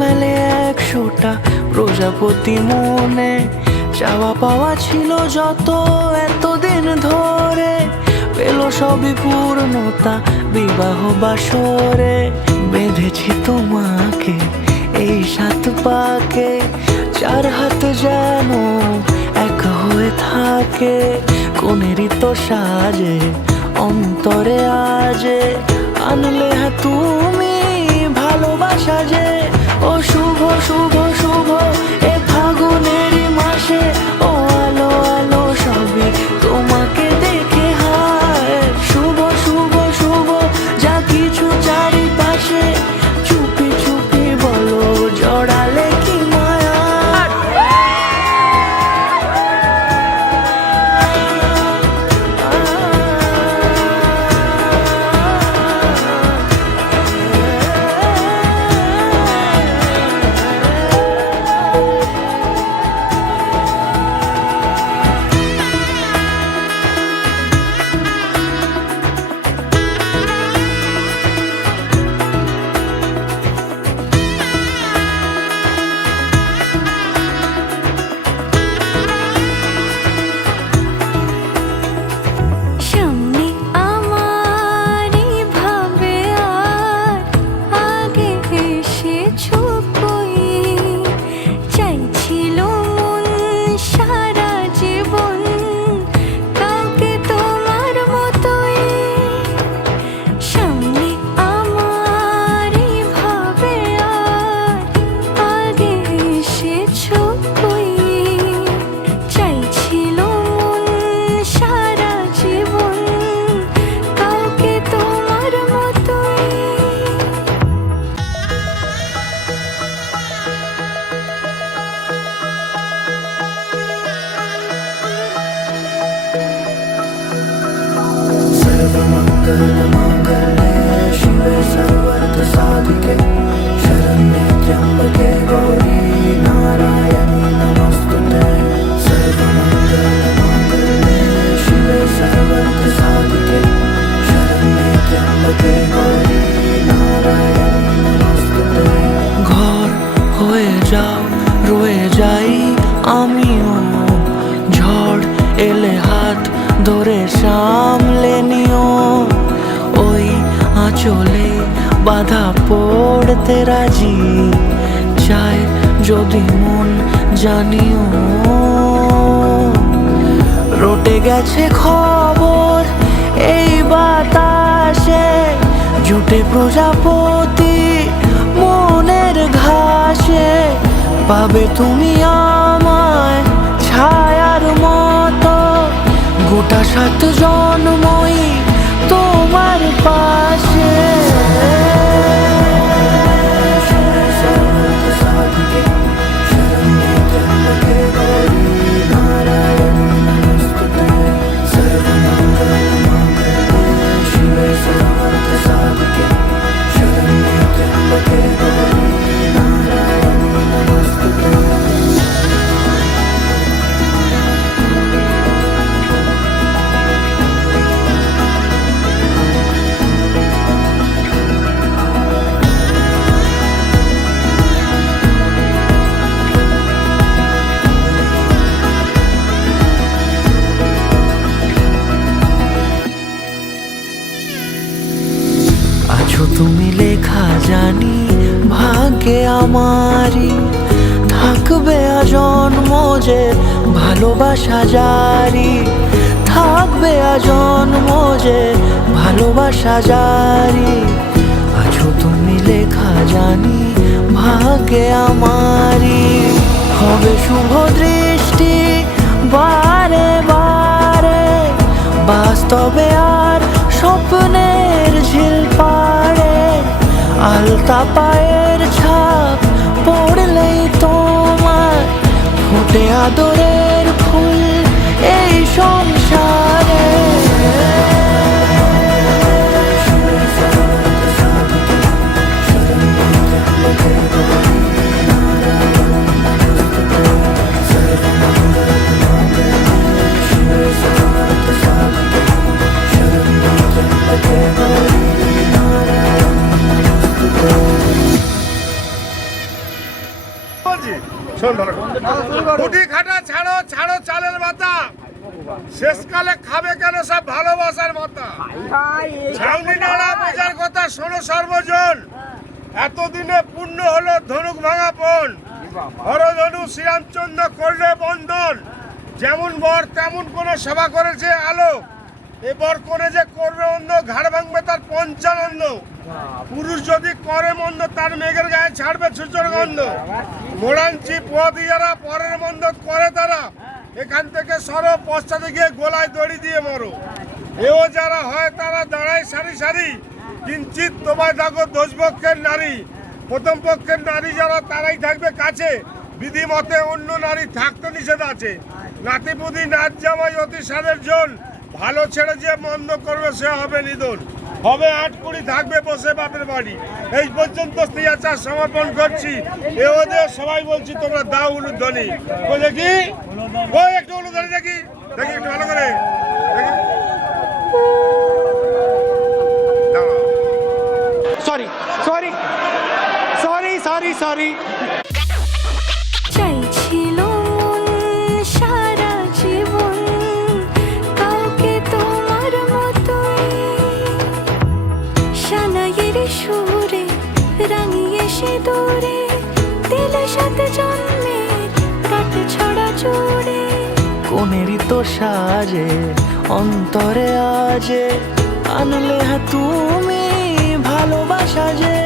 মেলে 100টা প্রজাপতি মনে, চাওয়া পাওয়া ছিল যত এতদিন ধরে, পেল সবই পূর্ণতা বিবাহ বাসরে। বেঁধেছি তোমাকে এই 7 পাকে, 4 হাত যেন এক হয়ে থাকে, কোনেরই তো সাজে অন্তরে আজে আনলে হ্যাঁ তুমি ভালোবাসা যে। ও শুভ শুভ শুভ এ ফাগুনেরই মাসে, ও আলো আলো সবই তোমাকে দেখে হায়। শুভ শুভ শুভ যা কিছু চারিপাশে, চুপি চুপি বলো জড়ালে কি মায়া। सर्वमङ्गलमाङ्गल्ये शिवे सर्वार्थसाधिके शरण्ये त्र्यम्बके गौरी नारायणी नमोस्तुते। सर्वमङ्गलमाङ्गल्ये शिवे सर्वार्थसाधिके शरण्ये त्र्यम्बके गौरी नारायणी नमोस्तुते। ঘর হয়ে যাও রয়ে যাই আমিও, ঝড় এলে হাত ধরে সামলে নিও, ওই আঁচলে বাধা পড়তে রাজি, চাই যদি মন জানিও। রটে গেছে খবর এই বাতাসে, জুটে প্রজাপতি মনের ঘাসে, পাবে তুমি আমায় ছায়ার মতো, গোটা 7 জন্মই তোমার পাশে। আছো তুমি লেখা জানি ভাগ্যে আমারই, থাকবে আজন্ম যে ভালোবাসা জারি, থাকবে আজন্ম যে ভালোবাসা জারি। আছো তুমি লেখা জানি ভাগ্যে আমারই, হবে শুভ দৃষ্টি বারে বারে, বাস্তবে আর স্বপ্নের ঝিল পাড়ে, আলতা পায়ের ছাপ পড়লেই তোমার ফুটে আদরের ফুল এই সংসারে। বলছি, শোন ভালো করে। কুটি খাটা ছাড়ো ছাড়ো চালের মাথা, শেষকালে খাবে কেন সব ভালোবাসার মাথা। ছাউনি নাড়া বোঝার কথা শোনো সর্বজন, এতদিনে পূর্ণ হলো ধনুক ভাঙা পণ। হরধনু শ্রীরামচন্দ্র করলে বন্ধন, যেমন বর তেমন কোন সভা করেছে আলো। এবার করে যে করবে অন্য, ঘাড় ভাঙবে তার পঞ্চানন্দ। পুরুষ যদি করে মন্দ, তার মেঘের গায়ে ছাড়বে সূর্যের গন্ধ। মোড়াঞ্চি পদি যারা পরের মন্দ করে তারা, এখান থেকে সরো, পশ্চাতে গিয়ে গোলায় দড়ি দিয়ে মরো। এও যারা হয় তারা দাঁড়ায় সারি সারি, কিঞ্চিত তোমায় থাকো দোষ পক্ষের নারী। প্রথম পক্ষের নারী যারা তারাই থাকবে কাছে, বিধিমতে অন্য নারী থাকতে নিষেধ আছে। নাতিপুতি নাচ জামাই অতি সাদের জন, ভালো ছেড়ে যে মন্দ করবে সে হবে নিধন। হবে 8 কুড়ি, থাকবে বসে বাপের বাড়ি। এই পর্যন্ত স্ত্রীচার সমর্পণ করছি। এ ওদের সবাই বলছি তোমরা দাও উলুধ্বনি। ওই দেখি, ওই একটু উলুধ্বনি দেখি, দেখি একটু ভালো করে দেখি। দাঁড়াও। Sorry sorry sorry sorry sorry চাইছিল সারা জীবন কাউকে তোমার মতোই, সানাইয়ের সুরে রাঙিয়ে সে দূরে, দিলে সাথে জন্মে কাট ছড়া জুড়ে। কোনেরই তো সাজে অন্তরে আজে, আনলে হ্যাঁ তুমি ভালোবাসা যে।